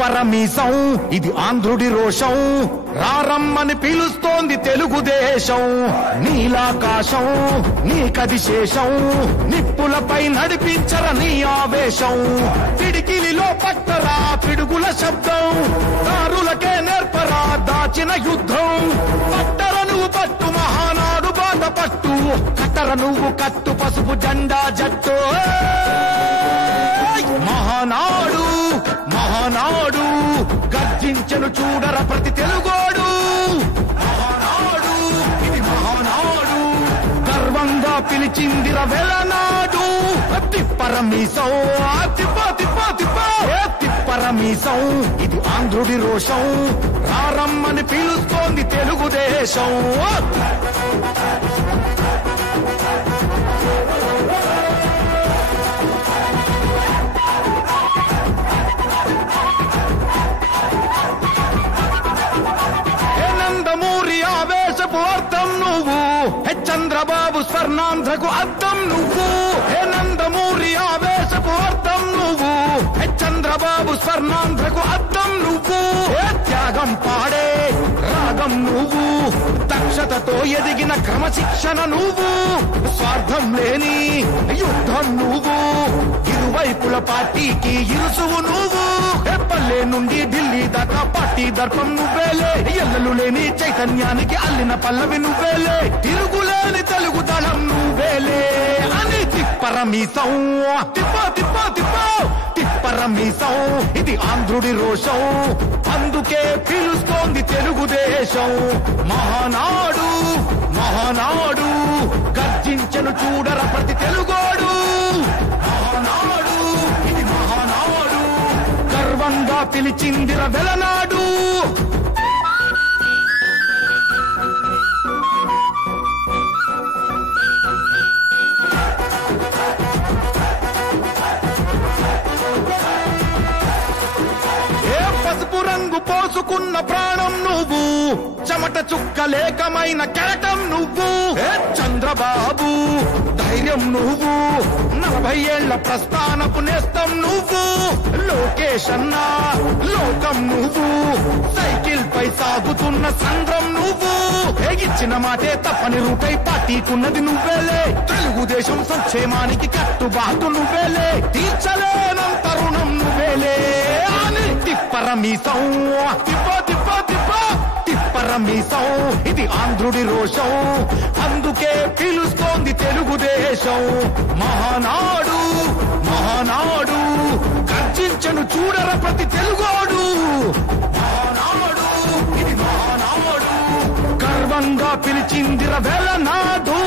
తిప్పరమీసం ఇది ఆంధ్రుడి రోషం రారమ్మని పిలుస్తోంది తెలుగుదేశం నీలాకాశం నీకది శేషం నిప్పులపై నడిపించర నీ ఆవేశం పిడికిలిలో పట్టరా పిడుగుల శబ్దం దారులకే నేర్పరా దాచిన యుద్ధం పట్టర నువ్వు పట్టు మహానాడు బాట పట్టు కట్టర నువ్వు కట్టు పసుపు జెండా జట్టు మహానాడు మహానాడు గర్జించను చూడర ప్రతి తెలుగోడు మహానాడు ఇది మహానాడు గర్వంగా పిలిచిందిర వెలనాడు తిప్పరమీసం తిప్పరమీసం ఇది ఆంధ్రుడి రోషం రారమ్మని పిలుస్తోంది తెలుగుదేశం అర్థం నువ్వు చంద్రబాబు స్వర్ణాంధ్రకు అర్థం నువ్వు హే నందమూరి ఆవేశపు అర్థం నువ్వు చంద్రబాబు స్వర్ణాంధ్రకు అర్థం నువ్వు త్యాగం పాడే రాగం నువ్వు దక్షతతో ఎదిగిన క్రమశిక్షణ నువ్వు స్వార్థం లేని యుద్ధం నువ్వు ఇరువైపుల పార్టీకి ఇరుసువు నువ్వు పల్లె నుండి ఢిల్లీ దాకా పార్టీ దర్పం నువ్వేలే ఎల్లలు లేని చైతన్యానికి అల్లిన పల్లవి నువ్వేలే తిరుగులేని తెలుగు దళం నువ్వేలే అని తిప్పరమీసం తిప్పరమీసం ఇది ఆంధ్రుడి రోషం అందుకే పిలుస్తోంది తెలుగుదేశం మహానాడు మహానాడు గర్జించను చూడర ప్రతి తెలుగోడు మహానాడు ఇది మహానాడు గర్వంగా పిలిచిందిర వెలనాడు రంగు పోసుకున్న ప్రాణం నువ్వు చెమట చుక్కలేకమైన కెరటం నువ్వు చంద్రబాబు ధైర్యం నువ్వు 40 ఏళ్ల ప్రస్థానపు నేస్తం నువ్వు లోకేష్ అన్నా లోకం నువ్వు సైకిల్ పై సాగుతున్న సంద్రం నువ్వు ఇచ్చిన మాటే తప్పని రూపై పార్టీకున్నది నువ్వేలే తెలుగుదేశం సంక్షేమానికి కట్టుబాటు నువ్వేలే తీర్చలేనంత రుణం నువ్వేలే తిప్పరమీసం తిప్పరమీసం ఇది ఆంధ్రుడి రోషం అందుకే పిలుస్తోంది తెలుగుదేశం మహానాడు మహానాడు గర్జించను చూడర ప్రతి తెలుగోడు మహానాడు ఇది మహానాడు గర్వంగా పిలిచిందిర వెలనాడు